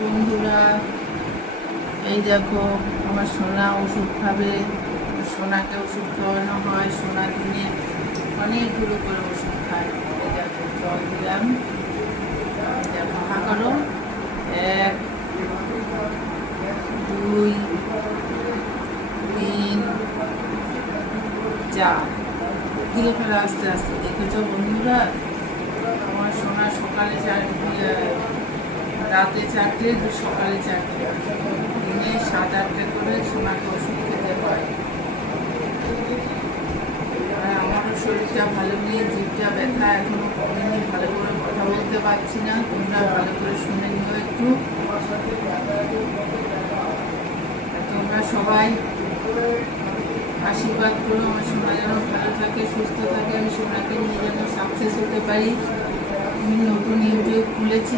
বন্ধুরা, এই দেখো আমার সোনা ওষুধ খাবে। সোনাকে ওষুধ খাওয়ানো হয়, সোনা দিনে অনেকগুলো করে ওষুধ খায়। এই দেখো জল দিলাম, দেখো হা করো, 1 2 3 4 গিলে ফেলে আস্তে আস্তে। দেখেছো বন্ধুরা, আমার সোনা সকালে রাতে 4টে, সকালে 4টে, দিনে 7-8টে করে সোনাকে ওষুধ খেতে হয়। আর আমারও শরীরটা ভালো নেই, জিভটা ব্যথা এখনো কমেনি, ভালো করে কথা বলতে পারছি না। তোমরা ভালো করে শুনে নিও একটু। তোমরা সবাই আশীর্বাদ করো আমার সোনা যেন ভালো থাকে, সুস্থ থাকে, আমি সোনাকে নিয়ে যেন সাকসেস হতে পারি। আমি নতুন ইউটিউব খুলেছি।